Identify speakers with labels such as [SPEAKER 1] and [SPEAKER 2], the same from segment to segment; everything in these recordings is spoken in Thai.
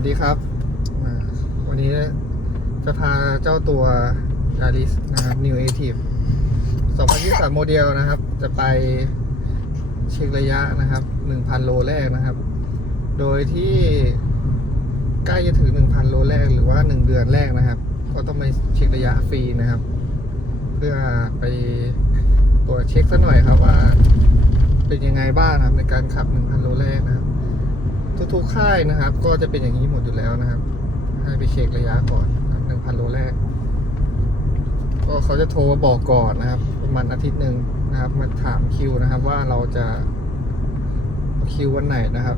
[SPEAKER 1] วัสดีครับ วันนี้จะพาเจ้าตัว Yaris นะครับ New Active 2023 โมเดลนะครับ จะไปเช็คระยะนะครับ 1,000 โลแรกนะครับ โดยที่ใกล้จะถึง 1,000 โลแรกหรือว่า 1 เดือนแรกนะครับ ก็ต้องไปเช็คระยะฟรีนะครับ เพื่อไปตรวจเช็คสักหน่อยครับว่า เป็นยังไงบ้างนะครับในการขับ 1,000 โลแรกนะครับ ทุกๆค่ายนะครับ ก็จะเป็นอย่างนี้หมดอยู่แล้วนะครับ ให้ไปเช็คระยะก่อนหนึ่งพันโลแรก ก็เขาจะโทรมาบอกก่อนนะครับ ประมาณอาทิตย์หนึ่งนะครับ มาถามคิวนะครับ ว่าเราจะคิววันไหนนะครับ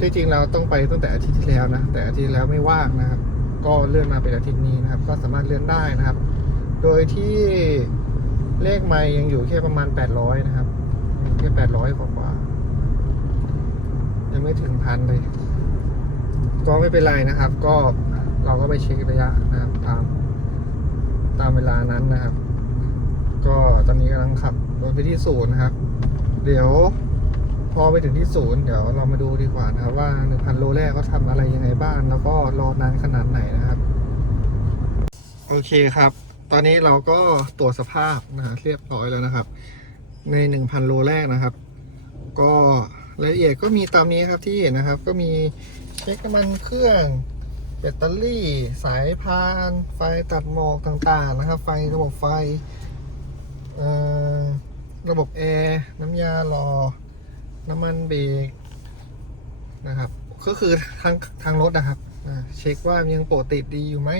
[SPEAKER 1] ที่จริงเราต้องไปตั้งแต่อาทิตย์ที่แล้วนะ แต่อาทิตย์ที่แล้วไม่ว่างนะครับ ก็เลื่อนมาเป็นอาทิตย์นี้นะครับ ก็สามารถเลื่อนได้นะครับ โดยที่เลขไม่ยังอยู่แค่ประมาณ 800 นะครับอยู่แค่ 800กว่า ยังไม่ถึงพันเลย ก็ไม่เป็นไรนะครับ ก็เราก็ไปเช็คระยะนะครับตามตามเวลานั้นนะครับ ก็ตอนนี้กำลังขับรถไปที่ศูนย์นะครับ เดี๋ยวพอไปถึงที่ศูนย์เดี๋ยวเรามาดูดีกว่านะครับ ว่าหนึ่งพันโลแรกเขาทำอะไรยังไงบ้างแล้วก็รอนานขนาดไหนนะครับ โอเคครับ ตอนนี้เราก็ตรวจสภาพนะฮะเรียบร้อยแล้วนะครับ ในหนึ่งพันโลแรกนะครับ ก็ รายละเอียดก็มีตามนี้ครับที่เห็นนะครับ ก็มีเช็คน้ำมันเครื่องแบตเตอรี่ สายพาน ไฟตัดหมอกต่างๆนะครับ ไฟระบบไฟระบบแอร์น้ำยาหลอน้ำมันเบรกนะครับ ก็คือทางทางรถนะครับเช็คว่ายังปกติดีอยู่ไหม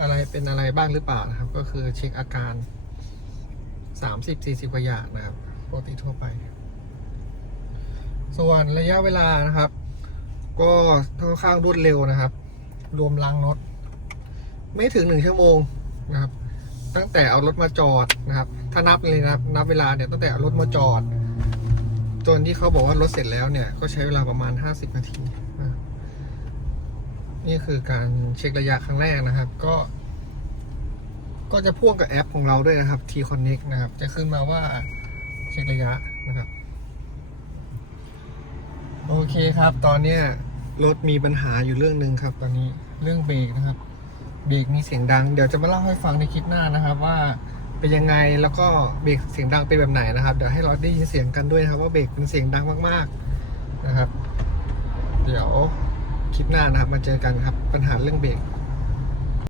[SPEAKER 1] อะไรเป็นอะไรบ้างหรือเปล่านะครับ ก็คือเช็คอาการ 30-40กว่าอย่างนะครับ ปกติทั่วไป ส่วนระยะเวลานะครับ ก็ค่อนข้างรวดเร็วนะครับ รวมล้างรถไม่ถึงหนึ่งชั่วโมงนะครับ ตั้งแต่เอารถมาจอดนะครับ ถ้านับเลยนะครับนับเวลาเนี่ยตั้งแต่เอารถมาจอดจนที่เขาบอกว่ารถเสร็จแล้วเนี่ยก็ใช้เวลาประมาณ 50 นาทีนะนี่คือการเช็คระยะครั้งแรกนะครับ ก็ ก็จะพ่วงกับแอปของเราด้วยนะครับ T Connect นะครับ จะขึ้นมาว่าเช็คระยะนะครับ โอเคครับ ตอนเนี้ยรถมีปัญหาอยู่เรื่องหนึ่งครับ ตอนนี้เรื่องเบรกนะครับ เบรกมีเสียงดัง เดี๋ยวจะมาเล่าให้ฟังในคลิปหน้านะครับว่าเป็นยังไงแล้วก็เบรกเสียงดังเป็นแบบไหนนะครับเดี๋ยวให้เราได้ยินเสียงกันด้วยนะครับ ว่าเบรกเป็นเสียงดังมากๆนะครับ เดี๋ยวคลิปหน้านะครับมาเจอกันครับ ปัญหาเรื่องเบรก